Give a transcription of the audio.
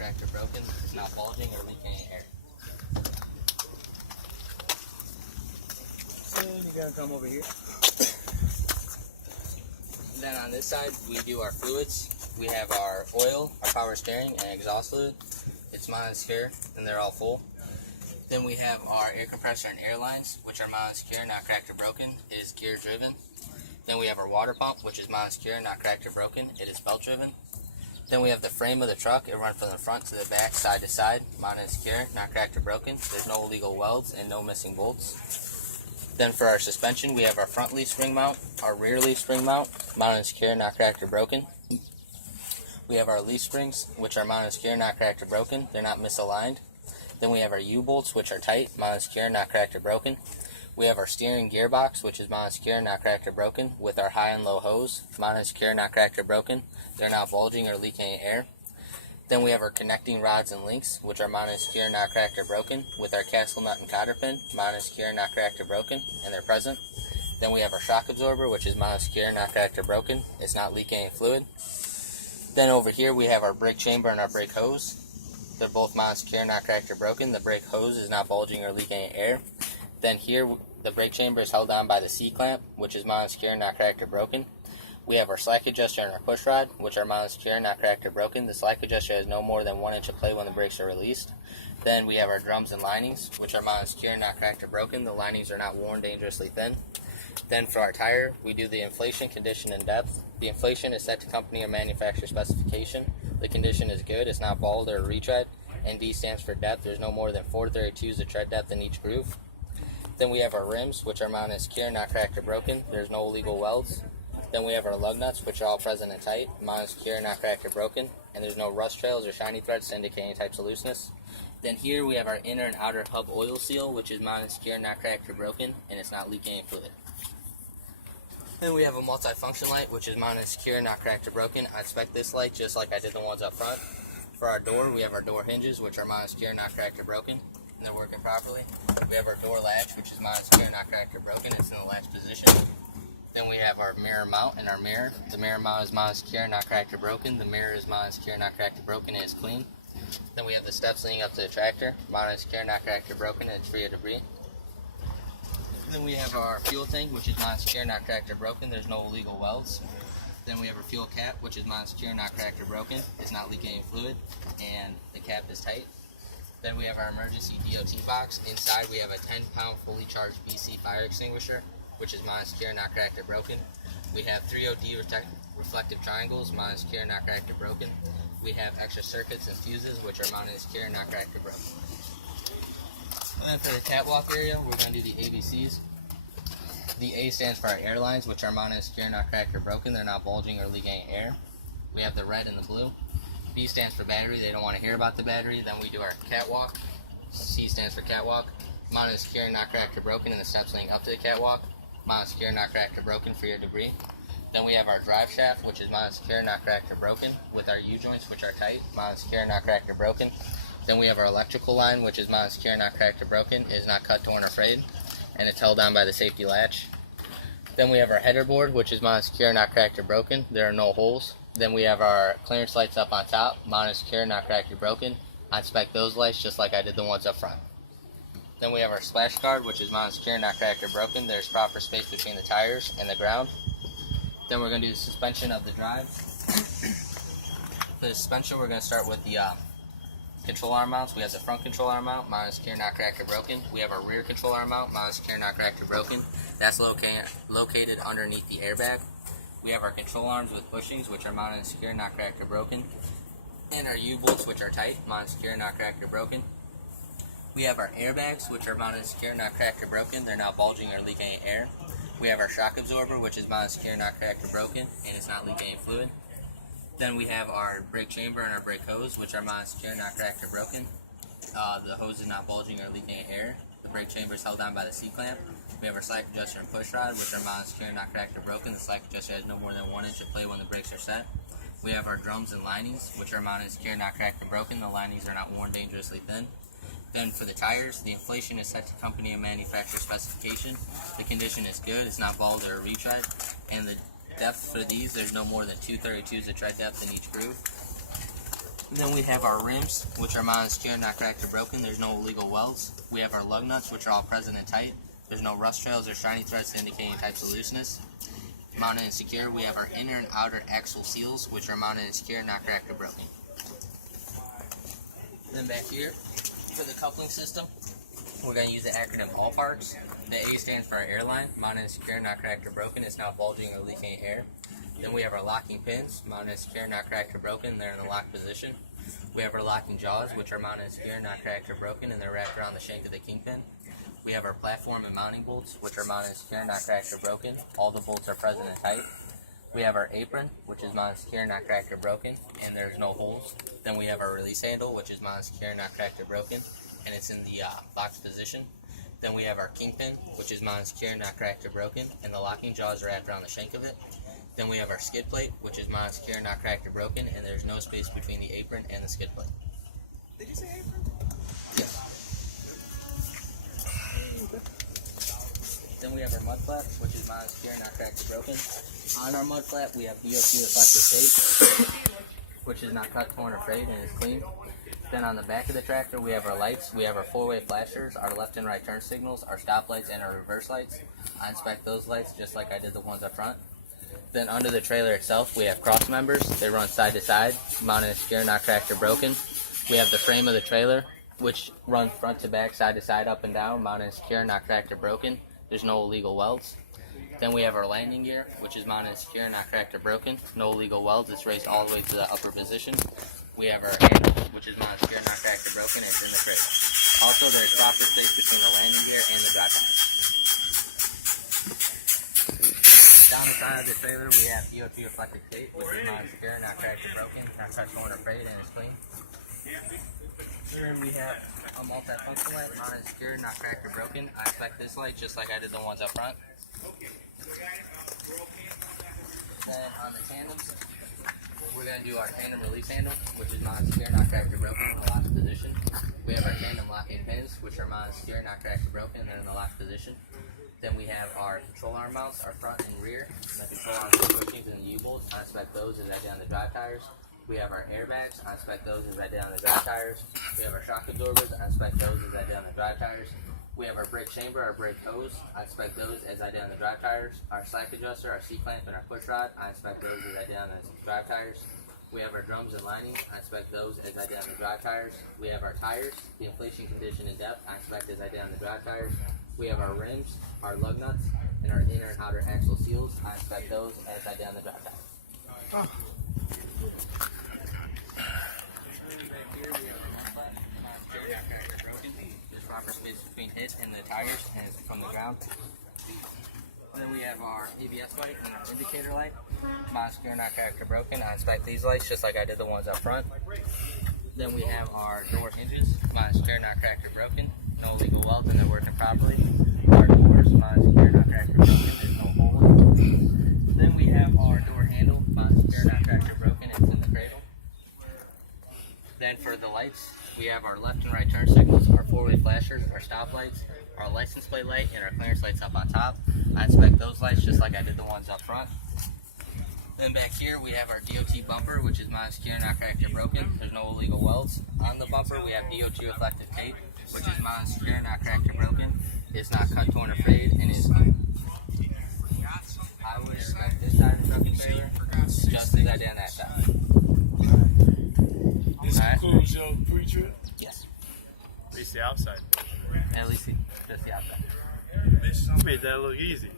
cracked or broken. It's not bulging or leaking any air. So you're going to come over here. Then on this side, we do our fluids. We have our oil, our power steering, and exhaust fluid. It's mounted secure, and they're all full. Then we have our air compressor and air lines, which are mounted secure, not cracked or broken. It is gear driven. Then we have our water pump, which is mounted secure, not cracked or broken. It is belt driven. Then we have the frame of the truck. It runs from the front to the back, side to side, mounted secure, not cracked or broken. There's no illegal welds and no missing bolts. Then for our suspension, we have our front leaf spring mount, our rear leaf spring mount, mounted secure, not cracked or broken. We have our leaf springs, which are mounted secure, not cracked or broken. They're not misaligned. Then we have our U-bolts, which are tight, mounted secure, not cracked or broken. We have our steering gearbox, which is mounted secure, not cracked or broken, with our high and low hose, mounted secure, not cracked or broken. They're not bulging or leaking air. Then we have our connecting rods and links, which are mounted secure, not cracked or broken, with our castle nut and cotter pin, mounted secure, not cracked or broken, and they're present. Then we have our shock absorber, which is mounted secure, not cracked or broken. It's not leaking any fluid. Then over here we have our brake chamber and our brake hose. They're both mounted secure, not cracked or broken. The brake hose is not bulging or leaking any air. Then here the brake chamber is held on by the C-clamp, which is mounted secure, not cracked or broken. We have our slack adjuster and our push rod, which are mounted secure, not cracked or broken. The slack adjuster has no more than 1 inch of play when the brakes are released. Then we have our drums and linings, which are mounted secure, not cracked or broken. The linings are not worn dangerously thin. Then for our tire, we do the inflation, condition, and depth. The inflation is set to company or manufacturer specification. The condition is good, it's not bald or retread. And D stands for depth. There's no more than 4/32s of tread depth in each groove. Then we have our rims, which are mounted secure, not cracked or broken. There's no illegal welds. Then we have our lug nuts, which are all present and tight, mounted secure, not cracked or broken, and there's no rust trails or shiny threads to indicate any types of looseness. Then here we have our inner and outer hub oil seal, which is mounted secure, not cracked or broken, and it's not leaking any fluid. Then we have a multi-function light, which is mounted secure, not cracked or broken. I inspect this light just like I did the ones up front. For our door, we have our door hinges, which are mounted secure, not cracked or broken, and they're working properly. We have our door latch, which is mounted secure, not cracked or broken. It's in the latch position. Then we have our mirror mount and our mirror. The mirror mount is mounted secure, not cracked or broken. The mirror is mounted secure, not cracked or broken, and it's clean. Then we have the steps leading up to the tractor, mounted secure, not cracked or broken, and it's free of debris. Then we have our fuel tank, which is mounted secure, not cracked or broken. There's no illegal welds. Then we have our fuel cap, which is mounted secure, not cracked or broken. It's not leaking any fluid, and the cap is tight. Then we have our emergency DOT box. Inside we have a 10-pound fully charged BC fire extinguisher, which is mounted secure, not cracked or broken. We have 3 OD reflective triangles, mounted secure, not cracked or broken. We have extra circuits and fuses, which are mounted secure, not cracked or broken. And then for the catwalk area, we're going to do the ABCs. The A stands for our airlines, which are mounted secure, not cracked or broken. They're not bulging or leaking air. We have the red and the blue. B stands for battery. They don't want to hear about the battery. Then we do our catwalk. C stands for catwalk. Mounted secure, not cracked or broken, and the steps leading up to the catwalk. Mounted secure, not cracked or broken for your debris. Then we have our drive shaft, which is mounted secure, not cracked or broken, with our U-joints, which are tight, mounted secure, not cracked or broken. Then we have our electrical line, which is mounted secure, not cracked or broken. It is not cut, torn, or frayed, and it's held on by the safety latch. Then we have our header board, which is mounted secure, not cracked or broken. There are no holes. Then we have our clearance lights up on top, mounted secure, not cracked or broken. I inspect those lights just like I did the ones up front. Then we have our splash guard, which is mounted secure, not cracked or broken. There's proper space between the tires and the ground. Then we're going to do the suspension of the drive. For the suspension, we're going to start with the control arm mounts. We have the front control arm mount, mounted secure, not cracked or broken. We have our rear control arm mount, mounted secure, not cracked or broken. That's located underneath the airbag. We have our control arms with bushings, which are mounted secure, not cracked or broken. And our U-bolts, which are tight, mounted secure, not cracked or broken. We have our airbags, which are mounted secure, not cracked or broken. They're not bulging or leaking any air. We have our shock absorber, which is mounted secure, not cracked or broken, and it's not leaking any fluid. Then we have our brake chamber and our brake hose, which are mounted secure, not cracked or broken. The hose is not bulging or leaking any air. The brake chamber is held on by the C-clamp. We have our slack adjuster and push rod, which are mounted secure, not cracked or broken. The slack adjuster has no more than 1 inch of play when the brakes are set. We have our drums and linings, which are mounted secure, not cracked or broken. The linings are not worn dangerously thin. Then for the tires, the inflation is set to company and manufacturer specification. The condition is good, it's not bald or a retread. And the depth for these, there's no more than 2/32s of tread depth in each groove. Then we have our rims, which are mounted and secure, not cracked or broken. There's no illegal welds. We have our lug nuts, which are all present and tight. There's no rust trails or shiny threads indicating types of looseness. Mounted and secure, we have our inner and outer axle seals, which are mounted and secure, not cracked or broken. Then back here, for the coupling system, we're going to use the acronym ALL parts. The A stands for our airline, mounted and secure, not cracked or broken. It's not bulging or leaking air. Then we have our locking pins, mounted and secure, not cracked or broken. They're in the lock position. We have our locking jaws, which are mounted and secure, not cracked or broken, and they're wrapped around the shank of the kingpin. We have our platform and mounting bolts, which are mounted and secure, not cracked or broken. All the bolts are present and tight. We have our apron, which is mounted and secure, not cracked or broken, and there's no holes. Then we have our release handle, which is mounted and secure, not cracked or broken, and it's in the box position. Then we have our kingpin, which is mounted and secure, not cracked or broken, and the locking jaws are wrapped around the shank of it. Then we have our skid plate, which is mounted and secure, not cracked or broken, and there's no space between the apron and the skid plate. Did you say apron? Yes. Then we have our mud flap, which is mounted and secure, not cracked or broken. On our mud flap, we have DOT reflective tape, which is not cut, torn, or frayed, and is clean. Then on the back of the tractor, we have our lights. We have our four-way flashers, our left and right turn signals, our stop lights, and our reverse lights. I inspect those lights just like I did the ones up front. Then under the trailer itself, we have cross members. They run side to side, mounted and secure, not cracked or broken. We have the frame of the trailer, which runs front to back, side to side, up and down, mounted and secure, not cracked or broken. There's no illegal welds. Then we have our landing gear, which is mounted and secure, not cracked or broken. No illegal welds. It's raised all the way to the upper position. We have our handle, which is mounted and secure, not cracked or broken. It's in the crate. Also, there's proper space between the landing gear and the drive tires. Down the side of the trailer, we have DOT reflective tape, which is mounted and secure, not cracked or broken, not cut, torn, or frayed, and it's clean. Here we have a multi-function light, mounted and secure, not cracked or broken. I inspect this light just like I did the ones up front. Then on the tandems, we're going to do our tandem release handle, which is mounted and secure, not cracked or broken, in the lock position. We have our tandem locking pins, which are mounted and secure, not cracked or broken, and they're in the lock position. Then we have our control arm mounts, our front and rear, and the control arm bushings and the U-bolts. I inspect those as I did on the drive tires. We have our airbags. I inspect those as I did on the drive tires. We have our shock absorbers. I inspect those as I did on the drive tires. We have our brake chamber, our brake hose. I inspect those as I did on the drive tires. Our slack adjuster, our C-clamp, and our push rod. I inspect those as I did on the drive tires. We have our drums and lining. I inspect those as I did on the drive tires. We have our tires, the inflation condition and depth. I inspect as I did on the drive tires. We have our rims, our lug nuts, and our inner and outer axle seals. I inspect those as I did on the drive tires. There's proper space between it and the tires and it's from the ground. Then we have our ABS light and our indicator light. Mounted, secure, not cracked or broken. I inspect these lights just like I did the ones up front. Then we have our door hinges. Mounted, secure, not cracked or broken. No illegal welds and they're working properly. Our doors, mounted, secure, not cracked or broken. There's no holes. Then we have our door handle. Mounted, secure, not cracked or broken. It's in the cradle. Then for the lights, we have our left and right turn signals, our four-way flashers, our stop lights, our license plate light, and our clearance lights up on top. I inspect those lights just like I did the ones up front. Then back here we have our DOT bumper, which is mounted, secure, not cracked or broken. There's no illegal welds. On the bumper we have DOT reflective tape, which is mounted, secure, not cracked or broken. It's not cut, torn, or frayed, and is clean. I would inspect this side of the trucking trailer just as I did on that side. This includes your pre-trip? Yes. At least the outside. At least just the outside. You made that look easy.